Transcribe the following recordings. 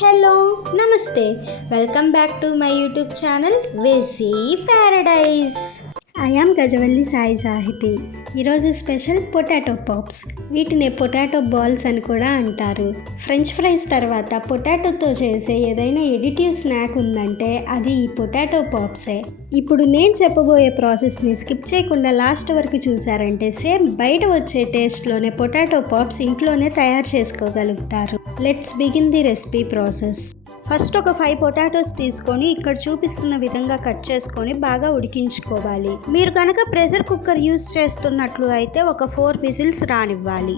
Hello నమస్తే welcome back to my YouTube channel వేసీ paradise. I am Gajavalli Sai Sahiti. ఈరోజు special potato pops. వీటిని potato balls అని కూడా అంటారు. ఫ్రెంచ్ ఫ్రైస్ తర్వాత పొటాటోతో చేసే ఏదైనా ఎడిటివ్ స్నాక్ ఉందంటే అది ఈ పొటాటో పాప్సే. ఇప్పుడు నేను చెప్పబోయే ప్రాసెస్ని స్కిప్ చేయకుండా లాస్ట్ వరకు చూసారంటే సేమ్ బయట వచ్చే టేస్ట్లోనే పొటాటో పాప్స్ ఇంట్లోనే తయారు చేసుకోగలుగుతారు. Let's begin the recipe process. First ఒక 5 పొటాటోస్ తీసుకొని ఇక్కడ చూపిస్తున్న విధంగా కట్ చేసుకొని బాగా ఉడికించుకోవాలి. మీరు కనుక ప్రెషర్ కుక్కర్ యూజ్ చేస్తున్నట్లు అయితే ఒక 4 విజిల్స్ రానివ్వాలి.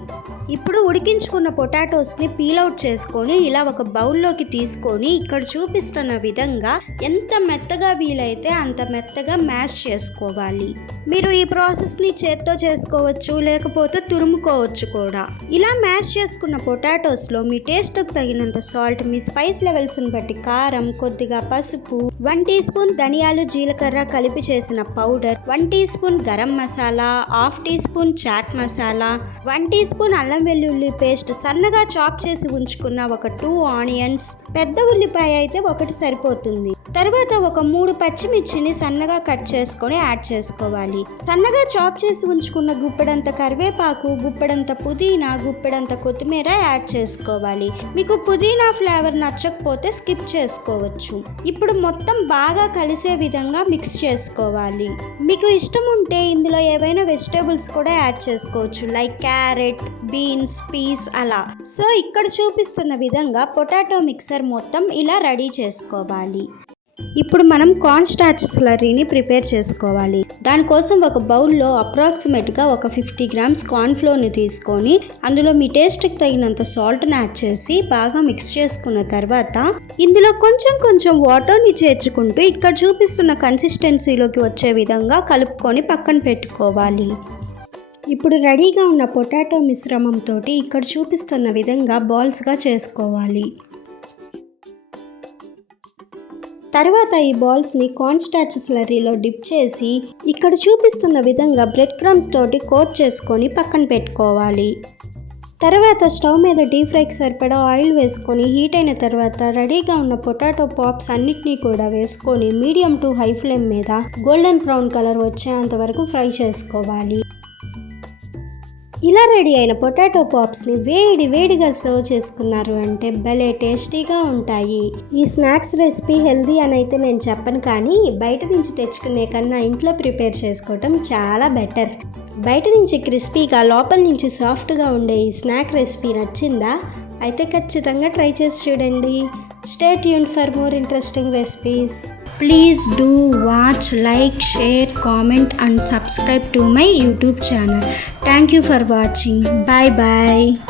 ఇప్పుడు ఉడికించుకున్న పొటాటోస్ని పీల్అవుట్ చేసుకొని ఇలా ఒక బౌల్లోకి తీసుకొని ఇక్కడ చూపిస్తున్న విధంగా ఎంత మెత్తగా వీలైతే అంత మెత్తగా మ్యాష్ చేసుకోవాలి. మీరు ఈ ప్రాసెస్ని చేత్తో చేసుకోవచ్చు, లేకపోతే తురుముకోవచ్చు కూడా. ఇలా మ్యాష్ చేసుకున్న పొటాటోస్లో మీ టేస్ట్కి తగినంత సాల్ట్, మీ స్పైస్ లెవెల్స్ని బట్టి కారం, కొద్దిగా పసుపు, 1 టీ స్పూన్ ధనియాలు జీలకర్ర కలిపి చేసిన powder, 1 teaspoon garam masala, 1/2 teaspoon chaat masala, 1 teaspoon అల్లం వెల్లుల్లి పేస్ట్, సన్నగా చాప్ చేసి ఉంచుకున్న ఒక 2 ఆనియన్స్, పెద్ద ఉల్లిపాయ అయితే 1 సరిపోతుంది. తర్వాత ఒక 3 పచ్చిమిర్చిని సన్నగా కట్ చేసుకొని యాడ్ చేసుకోవాలి. సన్నగా చాప్ చేసి ఉంచుకున్న గుప్పెడంత కరివేపాకు, గుప్పెడంత పుదీనా, గుప్పెడంత కొత్తిమీర యాడ్ చేసుకోవాలి. మీకు పుదీనా ఫ్లేవర్ నచ్చకపోతే స్కిప్ చేసుకోవచ్చు. ఇప్పుడు మొత్తం బాగా కలిసే విధంగా మిక్స్ చేసుకోవాలి. మీకు ఇష్టం ఉంటే ఇందులో ఏవైనా వెజిటేబుల్స్ కూడా యాడ్ చేసుకోవచ్చు, లైక్ క్యారెట్, బీన్స్, పీస్ అలా. సో ఇక్కడ చూపిస్తున్న విధంగా పొటాటో మిక్సర్ మొత్తం ఇలా రెడీ చేసుకోవాలి. ఇప్పుడు మనం కార్న్ స్టార్చ్ స్లర్రీని ప్రిపేర్ చేసుకోవాలి. దానికోసం ఒక బౌల్లో అప్రాక్సిమేట్గా ఒక 50 గ్రామ్స్ కార్న్ ఫ్లోర్ని తీసుకొని అందులో మీ టేస్ట్కి తగినంత సాల్ట్ని యాడ్ చేసి బాగా మిక్స్ చేసుకున్న తర్వాత ఇందులో కొంచెం వాటర్ని చేర్చుకుంటూ ఇక్కడ చూపిస్తున్న కన్సిస్టెన్సీలోకి వచ్చే విధంగా కలుపుకొని పక్కన పెట్టుకోవాలి. ఇప్పుడు రెడీగా ఉన్న పొటాటో మిశ్రమంతో ఇక్కడ చూపిస్తున్న విధంగా బాల్స్గా చేసుకోవాలి. తర్వాత ఈ బాల్స్ని కార్న్ స్టార్చ్ స్లర్రీలో డిప్ చేసి ఇక్కడ చూపిస్తున్న విధంగా బ్రెడ్ క్రమ్స్ తోటి కోట్ చేసుకొని పక్కన పెట్టుకోవాలి. తర్వాత స్టవ్ మీద డీప్ ఫ్రైకి సరిపడా ఆయిల్ వేసుకొని హీట్ అయిన తర్వాత రెడీగా ఉన్న పొటాటో పాప్స్ అన్నిటినీ కూడా వేసుకొని మీడియం టు హై ఫ్లేమ్ మీద గోల్డెన్ బ్రౌన్ కలర్ వచ్చేంత వరకు ఫ్రై చేసుకోవాలి. ఇలా రెడీ అయిన పొటాటో పాప్స్ని వేడిగా సర్వ్ చేసుకున్నారు అంటే భలే టేస్టీగా ఉంటాయి. ఈ స్నాక్స్ రెసిపీ హెల్దీ అని అయితే నేను చెప్పను, కానీ బయట నుంచి తెచ్చుకునే కన్నా ఇంట్లో ప్రిపేర్ చేసుకోవటం చాలా బెటర్. బయట నుంచి క్రిస్పీగా లోపల నుంచి సాఫ్ట్గా ఉండే ఈ స్నాక్ రెసిపీ నచ్చిందా? అయితే ఖచ్చితంగా ట్రై చేసి చూడండి. Stay tuned for more interesting recipes. Please do watch, like, share, comment and subscribe to my YouTube channel. Thank you for watching. Bye bye.